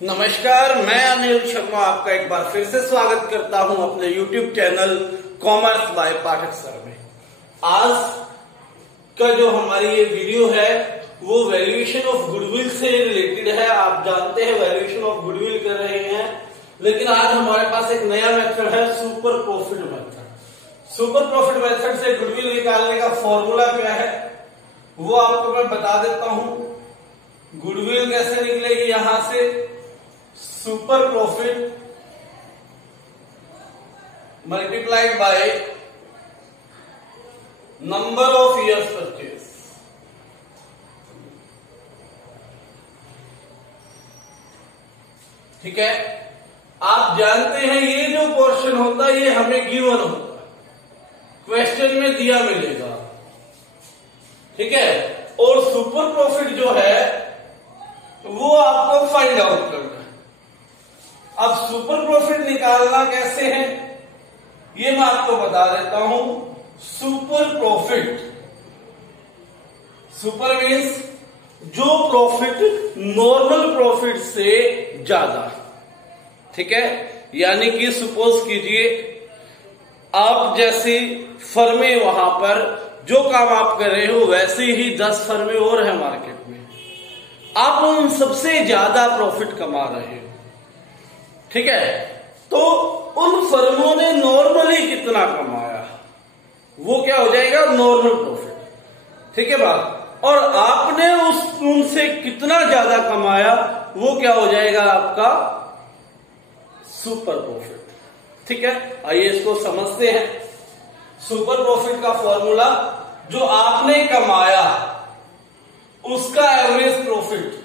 नमस्कार, मैं अनिल शर्मा आपका एक बार फिर से स्वागत करता हूं अपने YouTube channel commerce by Pathak sir में। आज का जो हमारी ये वीडियो है वो वैल्यूएशन ऑफ गुडविल से रिलेटेड है। आप जानते हैं वैल्यूएशन ऑफ गुडविल कर रहे हैं, लेकिन आज हमारे पास एक नया मेथड है, super profit method. Super profit method से गुडविल निकालने का फॉर्मूला क्या है वो आपको मैं बता देता हूं। गुडविल कैसे निकलेगी, यहां से super profit multiplied by number of years purchase. ठीक है, आप जानते हैं ये जो पोर्शन होता है ये हमें गिवन होता है, क्वेश्चन में दिया मिलेगा। ठीक है, और सुपर प्रॉफिट जो है वो आपको फाइंड आउट करना है। अब सुपर प्रॉफिट निकालना कैसे है ये मैं आपको बता देता हूं। सुपर प्रॉफिट, सुपर मीन्स जो प्रॉफिट नॉर्मल प्रॉफिट से ज्यादा। ठीक है, यानी कि सपोज कीजिए आप जैसी फर्में वहां पर जो काम आप कर रहे हो वैसे ही 10 फर्में और है मार्केट में, आप उन सबसे ज्यादा प्रॉफिट कमा रहे हो। ठीक है, तो उन फर्मों ने नॉर्मली कितना कमाया वो क्या हो जाएगा, नॉर्मल प्रॉफिट। ठीक है बात, और आपने उनसे कितना ज्यादा कमाया वो क्या हो जाएगा, आपका सुपर प्रॉफिट। ठीक है, आइए इसको समझते हैं। सुपर प्रॉफिट का फॉर्मूला, जो आपने कमाया उसका एवरेज प्रॉफिट।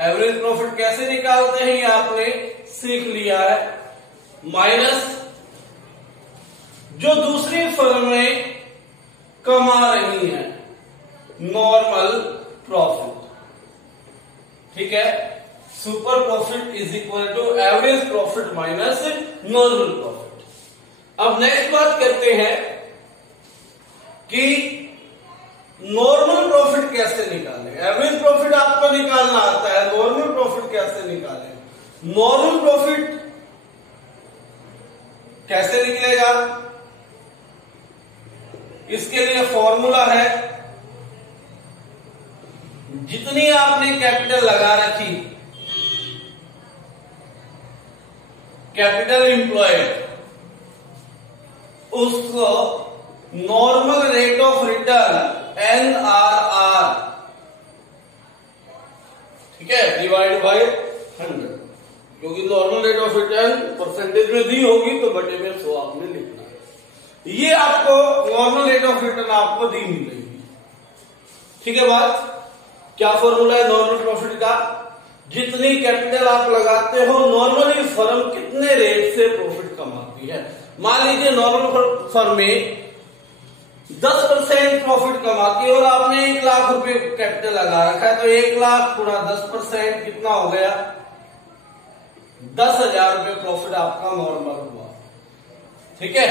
एवरेज प्रॉफिट कैसे निकालते हैं ये आपने सीख लिया है, माइनस जो दूसरी फर्में कमा रही हैं नॉर्मल प्रॉफिट। ठीक है, super profit is equal to average profit minus normal profit. अब नेक्स्ट बात करते हैं कि नॉर्मल प्रॉफिट कैसे निकालें। एवरेज प्रॉफिट आपको निकालना आता है, नॉर्मल प्रॉफिट कैसे निकालें। नॉर्मल प्रॉफिट कैसे निकलेगा, इसके लिए फॉर्मूला है, जितनी आपने कैपिटल लगा रखी, कैपिटल एम्प्लॉयड, उसको normal rate of return NRR, ठीक है, डिवाइड बाय 100, क्योंकि normal rate of return percentage में दी होगी तो बटे में 100 आपने लिखना है। ये आपको नॉर्मल रेट ऑफ रिटर्न आपको दी मिलेगी। ठीक है बात, क्या फॉर्मूला है नॉर्मल प्रॉफिट का, जितनी कैपिटल आप लगाते हो नॉर्मली फर्म कितने रेट से प्रॉफिट कमाती है। मान लीजिए नॉर्मल फर्म में 10% प्रॉफिट कमाती है और आपने 1 लाख रुपए कैपिटल लगा रखा है, तो 1 लाख गुणा 10% कितना हो गया, 10,000 रुपए प्रॉफिट आपका नॉर्मल हुआ। ठीक है,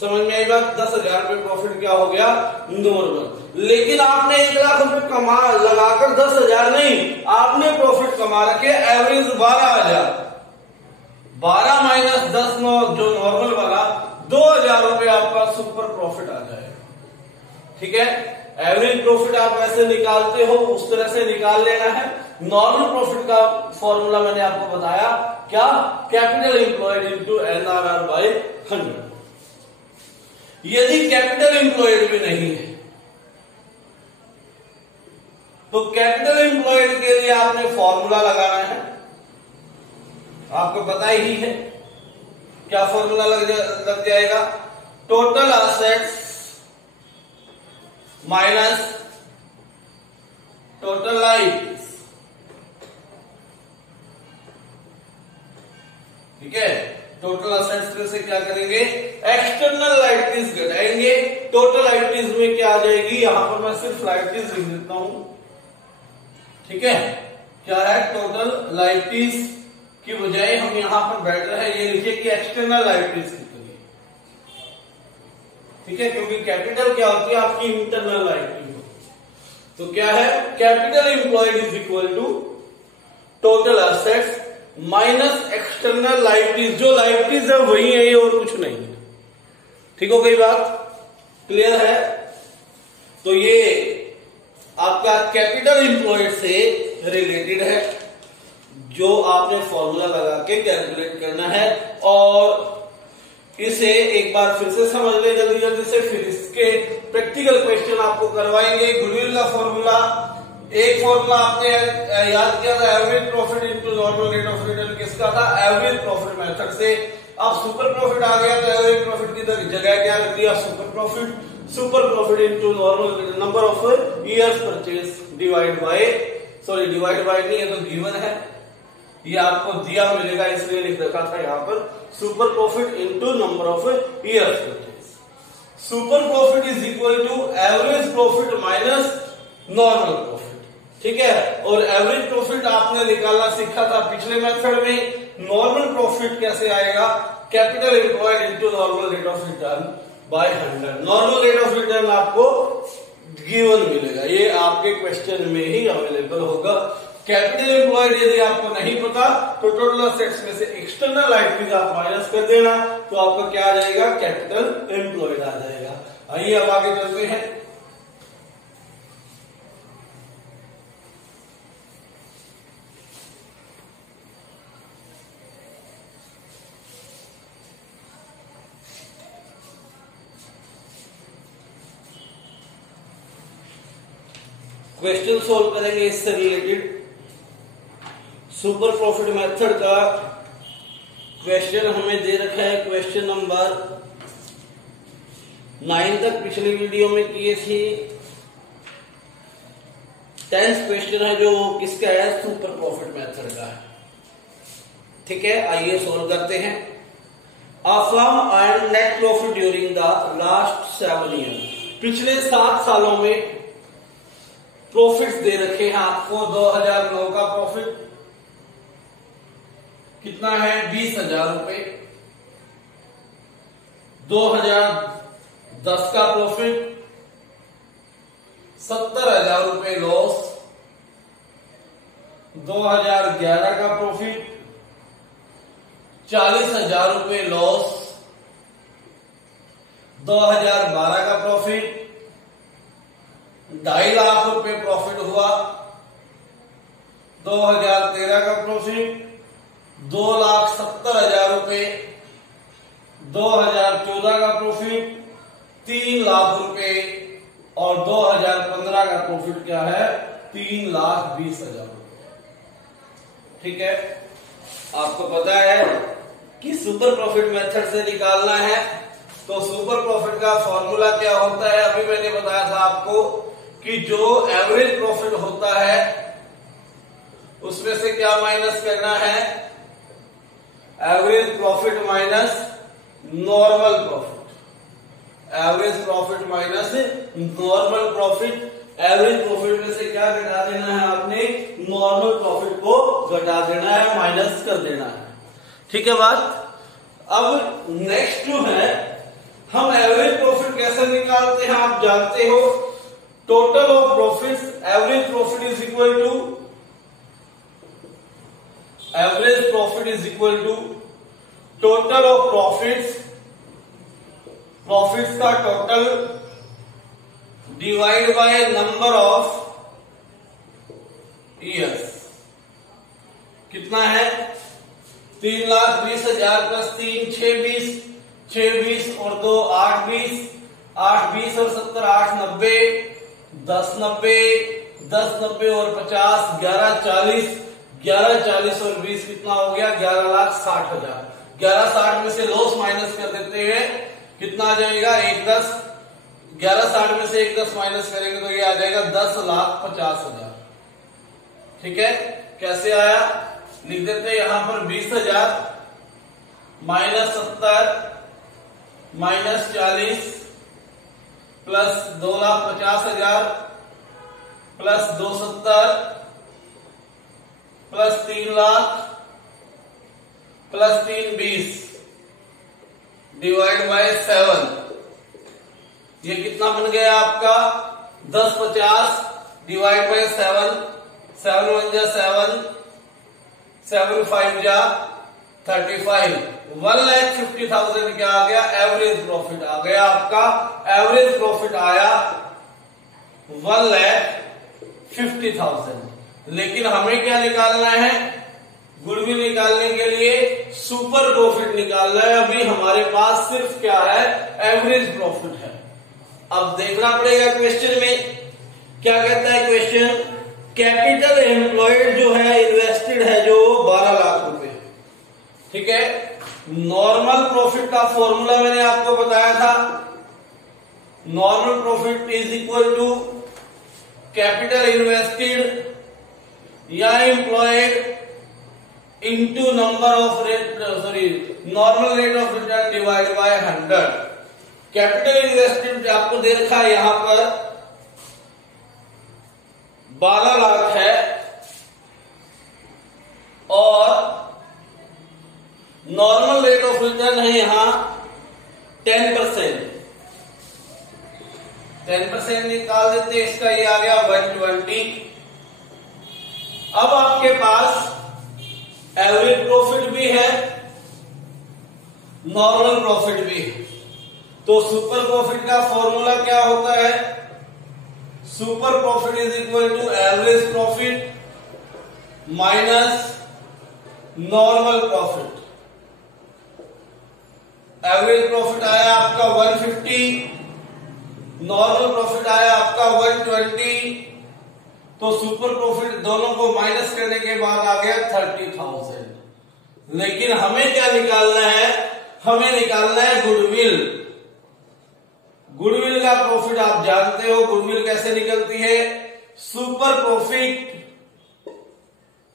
समझ में आई बात, 10,000 रुपए प्रॉफिट क्या हो गया, नॉर्मल। लेकिन आपने 1 लाख रुपए कमा लगाकर 10,000 नहीं, आपने प्रॉफिट कमा रखे एवरेज 12,000, 12 माइनस 10 जो नॉर्मल वाला 2,000 रुपए आपका सुपर प्रॉफिट आ जाएगा। ठीक है, एवरेज प्रॉफिट आप ऐसे निकालते हो उस तरह से निकाल लेना है। नॉर्मल प्रॉफिट का फॉर्मूला मैंने आपको बताया, क्या, capital employed into NRR by 100। यदि कैपिटल एम्प्लॉयड भी नहीं है तो कैपिटल एम्प्लॉयड के लिए आपने फॉर्मूला लगाना है, आपको पता ही है क्या फॉर्मूला लग जाएगा, total assets minus total liabilities. ठीक है, टोटल असेट्स से क्या करेंगे, एक्सटर्नल लायबिलिटीज घटाएंगे, टोटल लायबिलिटीज में क्या आ जाएगी, यहां पर मैं सिर्फ लायबिलिटीज लिख देता हूं। ठीक है, क्या है, टोटल लायबिलिटीज की बजाय हम यहां पर बैठ रहे हैं, ये लिखिए कि एक्सटर्नल लायबिलिटीज कितनी। ठीक है, क्योंकि कैपिटल क्या होती है, आपकी इंटरनल लायबिलिटी। तो क्या है, capital employed is equal to total assets minus external liabilities, जो लाइबिलिटीज है वही है, ये और कुछ नहीं है। ठीक हो गई बात, क्लियर है? तो ये आपका कैपिटल एम्प्लॉयड से रिलेटेड है, जो आपने फॉर्मूला लगा के कैलकुलेट करना है। और इसे एक बार फिर से समझ ले जल्दी जल्दी से, फिर इसके प्रैक्टिकल क्वेश्चन आपको करवाएंगे। गुडविल का फॉर्मूला, एक फॉर्मूला आपने याद किया था, average profit into normal rate of return, किसका था? एवरेज प्रॉफिट मेथड से। अब सुपर प्रॉफिट आ गया, तो एवरेज प्रॉफिट की जगह क्या रख दिया? Super profit. Super profit into normal number of years purchase divide by, sorry divide by नहीं, ये तो गिवन है, ये आपको दिया मिलेगा इसलिए लिख रखा था यहाँ पर, super profit into number of years purchase. Super profit is equal to average profit minus normal profit. ठीक है, और एवरेज प्रॉफिट आपने निकालना सीखा था पिछले मेथड में। नॉर्मल प्रॉफिट कैसे आएगा? Capital employed into normal rate of return by 100। Normal rate of return आपको गिवन मिलेगा, ये आपके क्वेश्चन में ही अवेलेबल होगा। कैपिटल एम्प्लॉयड यदि आपको नहीं पता तो टोटल असेट्स में से एक्सटर्नल लायबिलिटीज आप माइनस कर देना, तो आपका क्या आ जाएगा? कैपिटल एम्प्लॉयड आ जाएगा। आइए अब आगे चलते हैं। क्वेश्चन सोल्व करेंगे इससे रिलेटेड। सुपर प्रॉफिट मेथड का क्वेश्चन हमें दे रखा है, क्वेश्चन नंबर 9 तक पिछली वीडियो में किए थे। 10th क्वेश्चन है जो किसका है? सुपर प्रॉफिट मेथड का है। ठीक है, आइए सोल्व करते हैं। A firm earned net profit during the last 7 years। पिछले 7 सालों में प्रॉफिट्स दे रखे हैं आपको। 2009 का प्रॉफिट कितना है? 20,000 रुपए। 2010 का प्रॉफिट 70,000 रुपए लॉस। 2011 का प्रॉफिट 40,000 रुपए लॉस। 2012 का प्रॉफिट 2.5 लाख रुपए प्रॉफिट हुआ। 2013 का प्रॉफिट 2,70,000 रुपए। 2014 का प्रॉफिट 3 लाख रुपए और 2015 का प्रॉफिट क्या है? 3,20,000 रुपए। ठीक है, आपको पता है कि सुपर प्रॉफिट मेथड से निकालना है, तो सुपर प्रॉफिट का फॉर्मूला क्या होता है? अभी मैंने बताया था आपको कि जो एवरेज प्रॉफिट होता है उसमें से क्या माइनस करना है? Average profit minus normal profit. Average profit minus normal profit. Average profit में से क्या घटा देना है आपने? नॉर्मल प्रॉफिट को घटा देना है, माइनस कर देना है। ठीक है बात। अब नेक्स्ट जो है, हम एवरेज प्रॉफिट कैसे निकालते हैं आप जानते हो। Total of profits, average profit is equal to, average profit is equal to total of profits, profits का total divide by number of years. कितना है? 3,20,000 प्लस 3 6,20, 6,20 और 2 8,20, 8,20 और 70 8,90, 10,90, 10,90 और 50 11,40, 11,40 और 20 कितना हो गया? 11,60,000। 11,60 में से लॉस माइनस कर देते हैं, कितना आ जाएगा? 1,10। 11,60 में से 1,10 माइनस करेंगे तो ये आ जाएगा 10,50,000। ठीक है, कैसे आया? लिख देते हैं यहां पर 20,000 minus 70 minus 40 plus 2,50,000 plus 270 plus 3 lakh plus 3,20 divide by 7। ये कितना बन गया आपका? 10,50 डिवाइड बाय 7, 7 1 जा 7, 7 5 जा 35, 1,50,000 क्या आ गया, एवरेज प्रॉफिट आ गया आपका। एवरेज प्रॉफिट आया 1,50,000। लेकिन हमें क्या निकालना है, गुडविल निकालने के लिए सुपर प्रॉफिट निकालना है। अभी हमारे पास सिर्फ क्या है, एवरेज प्रॉफिट है। अब देखना पड़ेगा क्वेश्चन में क्या कहता है क्वेश्चन। कैपिटल एम्प्लॉयड जो है, इन्वेस्टेड है जो 12 लाख रुपए, ठीक है। नॉर्मल प्रॉफिट का फॉर्मूला मैंने आपको बताया था, normal profit is equal to capital invested या employed into number of normal rate of return divide by 100। Capital investment आपको दे रखा है यहां पर 12 लाख है और नॉर्मल रेट ऑफ रिटर्न है यहां 10%। 10% निकाल देते, इसका ये आ गया 120। अब आपके पास एवरेज प्रॉफिट भी है, नॉर्मल प्रॉफिट भी है। तो सुपर प्रॉफिट का फॉर्मूला क्या होता है, super profit is equal to average profit minus normal profit. Average profit आया आपका 150, नॉर्मल प्रॉफिट आया आपका 120, तो सुपर प्रॉफिट दोनों को माइनस करने के बाद आ गया 30,000। लेकिन हमें क्या निकालना है, हमें निकालना है गुडविल। गुडविल का प्रॉफिट आप जानते हो, गुडविल कैसे निकलती है, super profit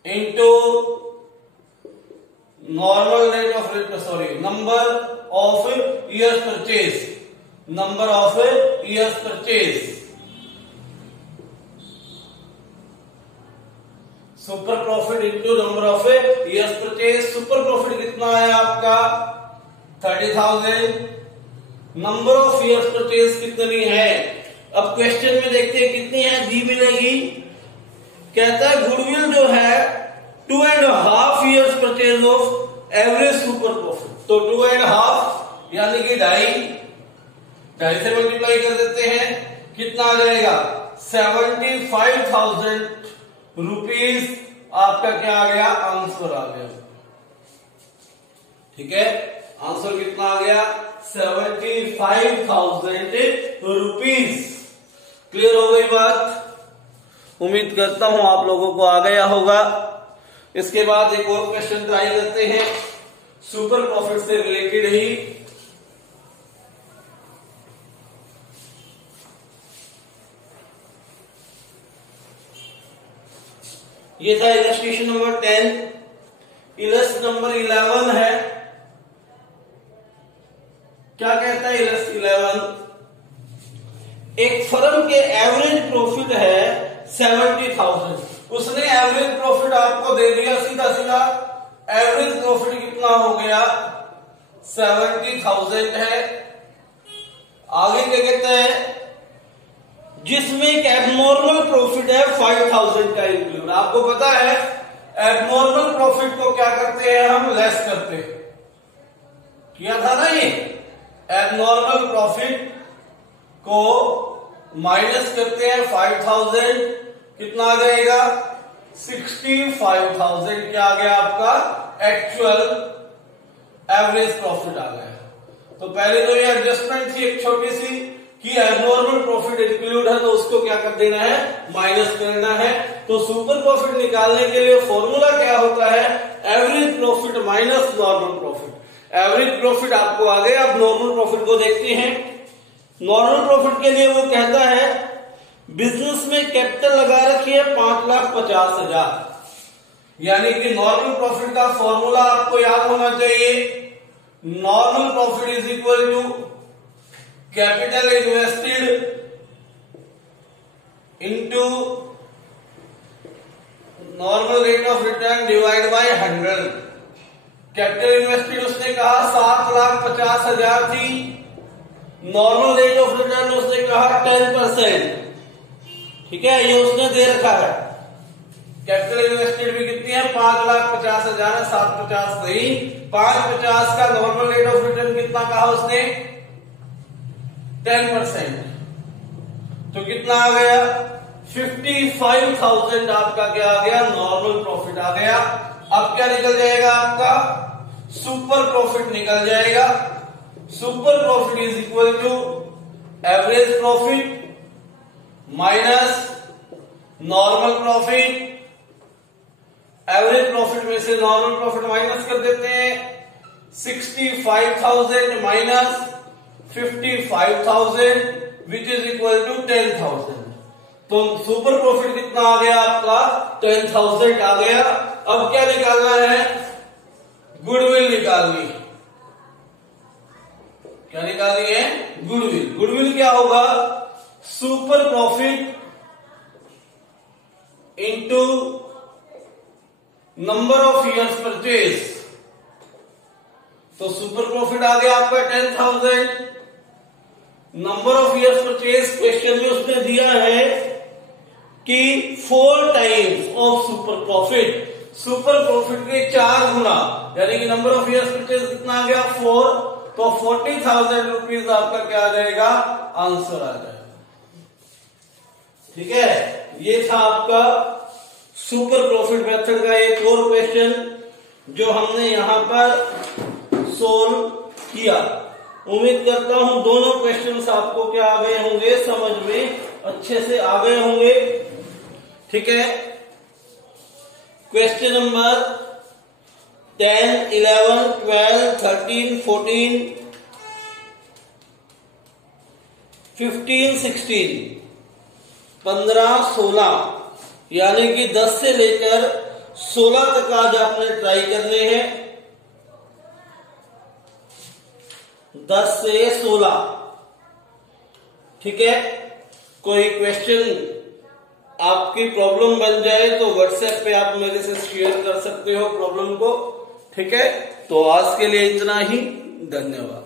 into normal rate of number of years purchase, number of years purchase. Super profit into number of years purchase. Super profit कितना है आपका 30,000, नंबर ऑफ ईयर्स परचेज कितनी है। अब क्वेश्चन में देखते हैं कितनी है, जी मिलेगी। कहता है गुडविल जो है 2.5 years purchase of average super profit. तो 2.5 यानी कि 2.5 से मल्टीप्लाई कर देते हैं, कितना आ जाएगा 75,000 रुपीज आपका क्या आ गया, आंसर आ गया। ठीक है, आंसर कितना आ गया 75,000 रुपीज। क्लियर हो गई बात, उम्मीद करता हूं आप लोगों को आ गया होगा। इसके बाद एक और क्वेश्चन ट्राई करते हैं सुपर प्रॉफिट से रिलेटेड ही। ये था इलस्ट्रेशन नंबर 10। इलस्ट नंबर 11 है, क्या कहता है इलस्ट 11। एक फर्म के एवरेज प्रॉफिट है 70,000, उसने एवरेज प्रॉफिट आपको दे दिया, सीधा सीधा एवरेज प्रॉफिट कितना हो गया 70,000 है। आगे क्या कहता है, जिसमें एक एबनॉर्मल प्रॉफिट है 5,000 का इंक्लूड। आपको पता है एबनॉर्मल प्रॉफिट को क्या करते हैं हम, लेस करते हैं, किया था ना ये। एबनॉर्मल प्रॉफिट को माइनस करते हैं 5,000, कितना आ जाएगा 65,000 क्या आ गया आपका एक्चुअल एवरेज प्रॉफिट आ गया। तो पहले तो ये एडजस्टमेंट थी एक छोटी सी कि एबनॉर्मल प्रॉफिट इंक्लूड है तो उसको क्या कर देना है, माइनस करना है। तो सुपर प्रॉफिट निकालने के लिए फॉर्मूला क्या होता है, average profit minus normal profit. Average profit आपको आ गया, अब नॉर्मल प्रॉफिट को देखते हैं। नॉर्मल प्रॉफिट के लिए वो कहता है बिजनेस में कैपिटल लगा रखी है 5,50,000, यानी कि नॉर्मल प्रॉफिट का फॉर्मूला आपको याद होना चाहिए। Normal profit is equal to capital invested into normal rate of return divide by 100। Capital invested उसने कहा 7,50,000 थी, नॉर्मल रेट ऑफ रिटर्न उसने कहा 10%। ठीक है, ये उसने दे रखा है। कैपिटल इन्वेस्टेड भी कितनी है 5,50,000 है, 750 नहीं, 550 का नॉर्मल रेट ऑफ रिटर्न कितना कहा उसने 10%, तो कितना आ गया 55,000 आपका क्या आ गया नॉर्मल प्रॉफिट आ गया। अब क्या निकल जाएगा आपका सुपर प्रॉफिट निकल जाएगा। Super profit is equal to average profit minus normal profit. Average profit में से नॉर्मल प्रॉफिट माइनस कर देते हैं, 65,000 minus 55,000 which is equal to 10,000। तो सुपर प्रॉफिट कितना आ गया आपका 10,000 आ गया। अब क्या निकालना है गुडविल निकालनी। क्या निकालनी है गुडविल। गुडविल क्या होगा super profit into number of years purchase. तो सुपर प्रॉफिट आ गया आपका 10,000, number of years purchase question में उसने दिया है कि 4 times of super profit, super profit के 4 गुना, यानी कि नंबर ऑफ इयर्स परचेज कितना आ गया 4, तो 40,000 रुपीज आपका क्या आ जाएगा आंसर आ जाएगा। ठीक है, ये था आपका सुपर प्रॉफिट मेथड का एक और क्वेश्चन जो हमने यहां पर सोल्व किया। उम्मीद करता हूं दोनों क्वेश्चंस आपको क्या आ गए होंगे समझ में, अच्छे से आ गए होंगे। ठीक है, क्वेश्चन नंबर 10, 11, 12, 13, 14, 15, 16, 15, 16 यानी कि 10 से लेकर 16 तक आज आपने ट्राई करने हैं। 10 से 16। ठीक है, कोई क्वेश्चन आपकी प्रॉब्लम बन जाए तो व्हाट्सएप पे आप मेरे से शेयर कर सकते हो प्रॉब्लम को। ठीक है, तो आज के लिए इतना ही, धन्यवाद।